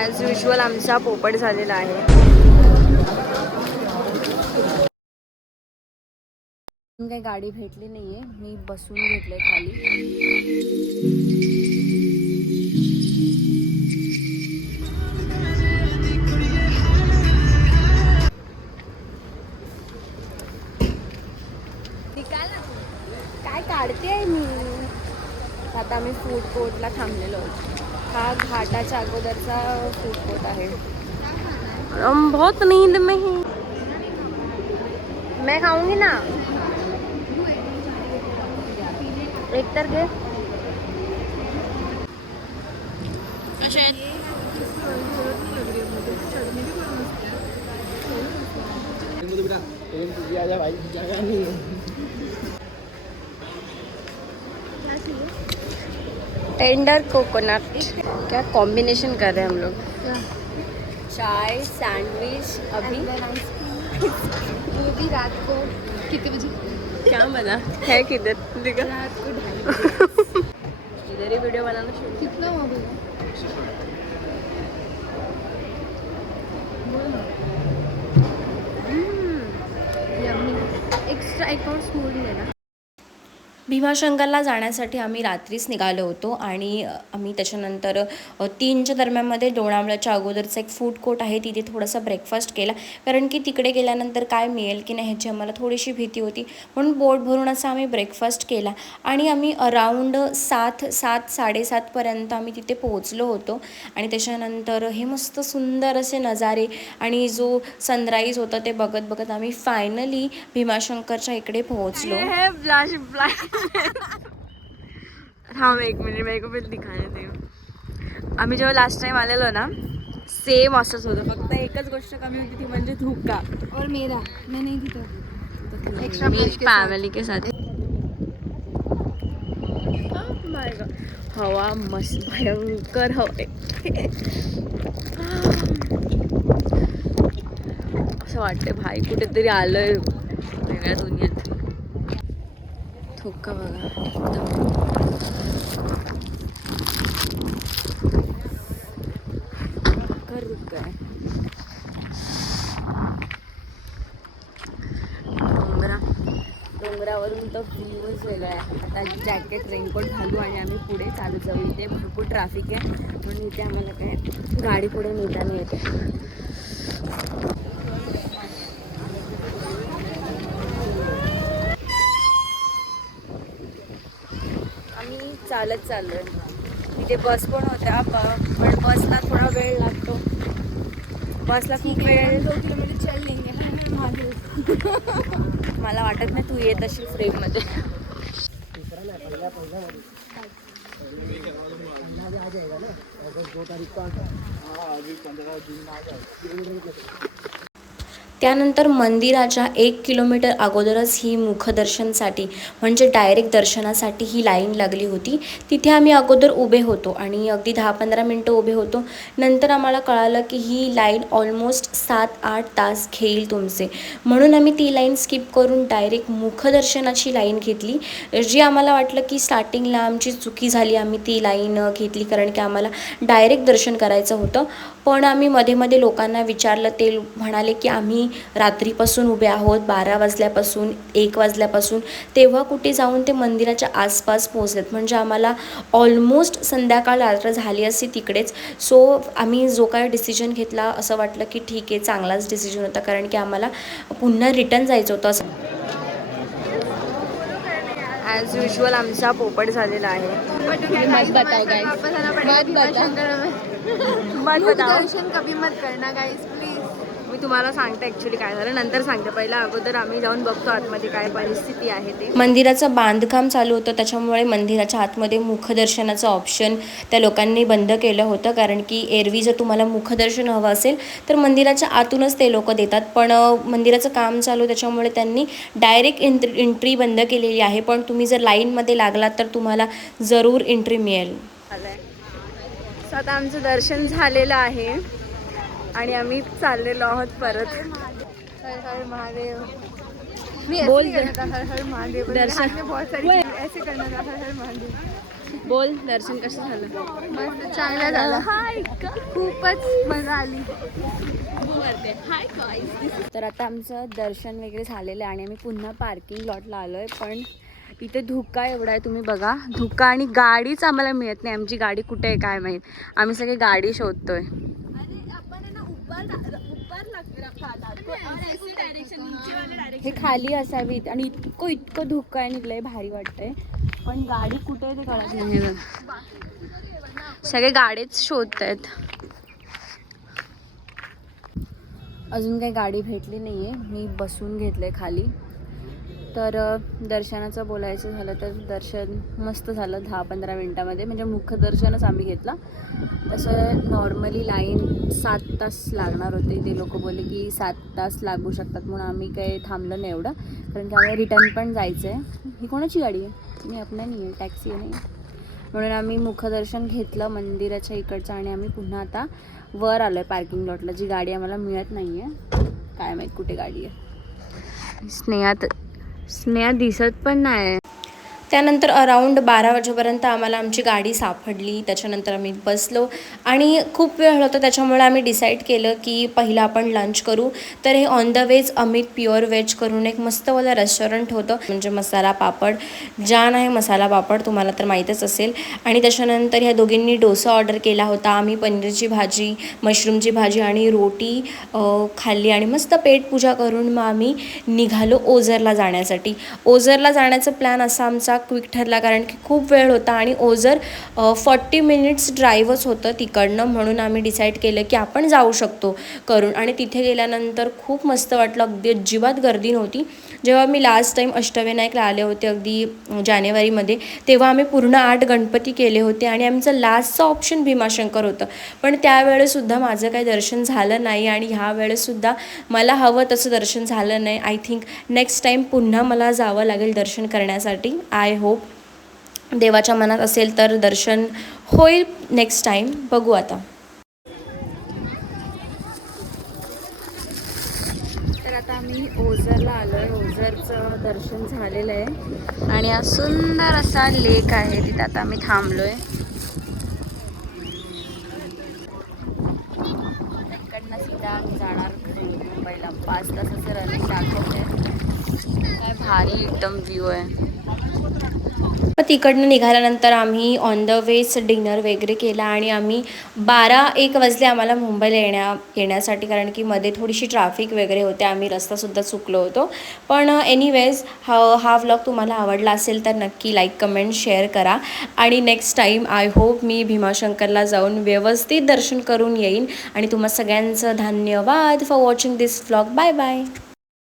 As usual आमचा पोपट झालेला आहे. काही गाडी भेटली नाहीये, मी बसून घेतले खाली. काय काढते मी. आता आम्ही फूड कोर्टला थांबलेलो आहोत. हा घाटाच्या अगोदरचा फूड कोर्ट आहे. बहुत नींद में ही. मैं खाऊंगी ना. एक तर घे. कशा आहेत? Tender coconut. क्या कॉम्बिनेशन कर रहे हैं हम लोग. चाय सैंडविच अभी वो भी रात को कितने बजे? क्या बना है किधर दिखा. रात को 2:30. इधर ही वीडियो बनाना शुरू. कितना हो गया? यम्मी. एक्स्ट्रा एक और स्पून लेना. भीमाशंकरला जाण्यासाठी आम्ही रात्रीच निघालो होतो आणि आम्ही त्याच्यानंतर 3च्या दरम्यानमध्ये लोणावळ्याच्या अगोदरचं एक फूड कोर्ट आहे, तिथे थोडासा ब्रेकफास्ट केला. कारण की तिकडे गेल्यानंतर काय मिळेल की नाही ह्याची आम्हाला थोडीशी भीती होती, म्हणून पोट भरून असा आम्ही ब्रेकफास्ट केला आणि आम्ही अराऊंड 7:30पर्यंत आम्ही तिथे पोहोचलो होतो. आणि त्याच्यानंतर हे मस्त सुंदर असे नजारे आणि जो सनराईज होता ते बघत बघत आम्ही फायनली भीमाशंकरच्या इकडे पोहोचलो. हाँ एक मिनिट मेरे को फिर दिखाने दे. आम्ही जेव्हा लास्ट टाइम आलेलो ना सेम असंच होतं, फक्त एकच गोष्ट कमी होती ती म्हणजे धुका. और मेरा मैं नहीं थी तो एक्स्ट्रा फैमिली के साथ. हवा मस्त भयंकर हवा. असं वाटतं भाई कुठेतरी आलोय वेगळ्या दुनियेत. धुका बघा एकदम. डोंगरावरून तर व्ह्यूच वेगळा आहे. आता जॅकेट रेनकोट घालू आणि आम्ही पुढे चालू जाऊ. इथे भरपूर ट्रॅफिक आहे म्हणून इथे आम्हाला काय गाडी पुढे नेता नाही येते. आम्ही चालत चाललोय. तिथे बस पण होत्या पण बसला थोडा वेळ लागतो. बसला खूप वेळ. 2 किलोमीटर चल लेंगे मागे. मला वाटत नाही तू येत अशी फ्रेममध्ये. त्यानंतर मंदिराच्या 1 किलोमीटर अगोदरच ही मुखदर्शनसाठी म्हणजे डायरेक्ट दर्शनासाठी ही लाईन लागली होती. तिथे आम्ही अगोदर उभे होतो आणि अगदी 10-15 मिनटं उभे होतो. नंतर आम्हाला कळालं की ही लाईन ऑलमोस्ट 7-8 तास घेईल तुमचे, म्हणून आम्ही ती लाईन स्किप करून डायरेक्ट मुखदर्शनाची लाईन घेतली. जी आम्हाला वाटलं की स्टार्टिंगला आमची चुकी झाली, आम्ही ती लाईन घेतली कारण की आम्हाला डायरेक्ट दर्शन करायचं होतं. पण आम्ही मध्ये मध्ये लोकांना विचारलं, ते म्हणाले की आम्ही रात्रीपासून उभे आहोत, 12 वाजल्यापासून 1 वाजल्यापासून, तेव्हा कुठे जाऊन ते मंदिराच्या आसपास पोहोचलेत. म्हणजे आम्हाला ऑलमोस्ट संध्याकाळ रात्र झाली असती तिकडेच. सो आम्ही जो काय डिसिजन घेतला असं वाटलं की ठीक आहे, चांगलाच डिसिजन होता कारण की आम्हाला पुन्हा रिटर्न जायचं होतं. असं ॲज युजल आमचा पोपट झालेला आहे. मत बताओ गाइस. मत बताओ. दर्शन कभी मत करना गाइस प्लीज. मी तुम्हाला सांगते ॲक्च्युली काय झालं, नंतर सांगते. पहिला अगोदर आम्ही जाऊन बघतो आतमध्ये काय परिस्थिती आहे ते. मंदिराचं बांधकाम चालू होतं, त्याच्यामुळे मंदिराच्या आतमध्ये मुखदर्शनाचं ऑप्शन त्या लोकांनी बंद केलं होतं. कारण की एरवी जर तुम्हाला मुखदर्शन हवं असेल तर मंदिराच्या आतूनच ते लोक देतात, पण मंदिराचं काम चालू त्याच्यामुळे त्यांनी डायरेक्ट एंट्री बंद केलेली आहे. पण तुम्ही जर लाईनमध्ये लागलात तर तुम्हाला जरूर एंट्री मिळेल. सो आता आमचं दर्शन झालेलं आहे आणि आम्ही चाललेलो आहोत परत. हर हर महादेव. बोल हर हर महादेव. दर्शन बहुत सारी ऐसे करना था. हर हर महादेव. बोल दर्शन कसं झालं? मस्त चांगलं झालं. हाय का? खूपच मजा आली. Hi guys. तर आता आमचं दर्शन वगैरे झालेलं आहे आणि आम्ही पुन्हा पार्किंग लॉटला आलोय. पण इथे धुका एवढा आहे, तुम्ही बघा. धुका आणि गाडीच आम्हाला मिळत नाही. आमची गाडी कुठे आहे काय माहीत. आम्ही सगळे गाडी शोधतोय. हे खाली असावीत आणि इतकं धुका आहे, निघलंय भारी वाटतंय. पण गाडी कुठे आहे ते कळत नाही. सगळे गाडीच शोधत आहेत. अजून काही गाडी भेटली नाही आहे. मी बसून घेतलं आहे खाली. तर दर्शनाचं बोलायचं झालं तर दर्शन मस्त झालं 10-15 मिनटामध्ये. म्हणजे मुख्य दर्शनच आम्ही घेतला. तसं नॉर्मली लाईन 7 तास लागणार होते. ते लोक बोलले की 7 तास लागू शकतात, म्हणून आम्ही काही थांबलो नाही एवढं. कारण की आम्हाला रिटर्न पण जायचं आहे. ही कोणाची गाडी आहे? मी आपल्या नाही आहे, टॅक्सी आहे नाही. म्हणून आम्ही मुखदर्शन घेतलं मंदिराच्या इकडचं आणि आम्ही पुन्हा आता वर आलो आहे पार्किंग लॉटला. जी गाडी आम्हाला मिळत नाही आहे, काय माहीत कुठे गाडी आहे. स्नेहा दिसत पण नाही. त्यानंतर अराऊंड 12 वाजेपर्यंत आम्हाला आमची गाडी सापडली. त्याच्यानंतर आम्ही बसलो आणि खूप वेळ होता, त्याच्यामुळे आम्ही डिसाईड केलं की पहिला आपण लंच करू. तर हे on the ways Amit pure veg करून एक मस्तवालं रेस्टॉरंट होतं. म्हणजे मसाला पापड जान आहे. मसाला पापड तुम्हाला तर माहीतच असेल. आणि त्याच्यानंतर ह्या दोघींनी डोसा ऑर्डर केला होता. आम्ही पनीरची भाजी, मशरूमची भाजी आणि रोटी खाल्ली आणि मस्त पेटपूजा करून मग आम्ही निघालो ओझरला जाण्यासाठी. ओझरला जाण्याचा प्लॅन असा आमचा क्विक ठरला, कारण की खूप वेळ होता आणि ओझर 40 मिनिट्स ड्राईव्हच होतं तिकडनं. म्हणून आम्ही डिसाईड केलं की आपण जाऊ शकतो करून. आणि तिथे गेल्यानंतर खूप मस्त वाटलं. अगदी अजिबात गर्दी नव्हती. जेव्हा मी लास्ट टाईम अष्टविनायकला आले होते अगदी जानेवारीमध्ये, तेव्हा आम्ही पूर्ण 8 गणपती केले होते आणि आमचं लास्टचं ऑप्शन भीमाशंकर होतं. पण त्यावेळेसुद्धा माझं काही दर्शन झालं नाही आणि ह्या वेळेसुद्धा मला हवं तसं दर्शन झालं नाही. आय थिंक नेक्स्ट टाईम पुन्हा मला जावं लागेल दर्शन करण्यासाठी. आय होप देवाच्या मनात असेल तर दर्शन होईल नेक्स्ट टाईम. बघू आता. तर आता आम्ही ओझरला आलो आहे. ओझरचं दर्शन झालेलं आहे आणि हा सुंदर असा लेक आहे. तिथे आता आम्ही थांबलो आहे. इकडनं सीधा आम्ही जाणार मुंबईला. 5 तासाचं रनिंग दाखवते. काय भारी एकदम व्ह्यू आहे. मग तिकडनं निघाल्यानंतर आम्ही ऑन द वेज डिनर वगैरे केला आणि आम्ही 12-1 वाजले आम्हाला मुंबईला येण्यासाठी, कारण की मध्ये थोडीशी ट्रॅफिक वगैरे होते. आम्ही रस्तासुद्धा चुकलो होतो. पण एनिवेज हा व्लॉग तुम्हाला आवडला असेल तर नक्की लाईक, कमेंट, शेअर करा. आणि नेक्स्ट टाईम आय होप मी भीमाशंकरला जाऊन व्यवस्थित दर्शन करून येईन. आणि तुम्हा सगळ्यांचं धन्यवाद for watching this vlog. Bye bye.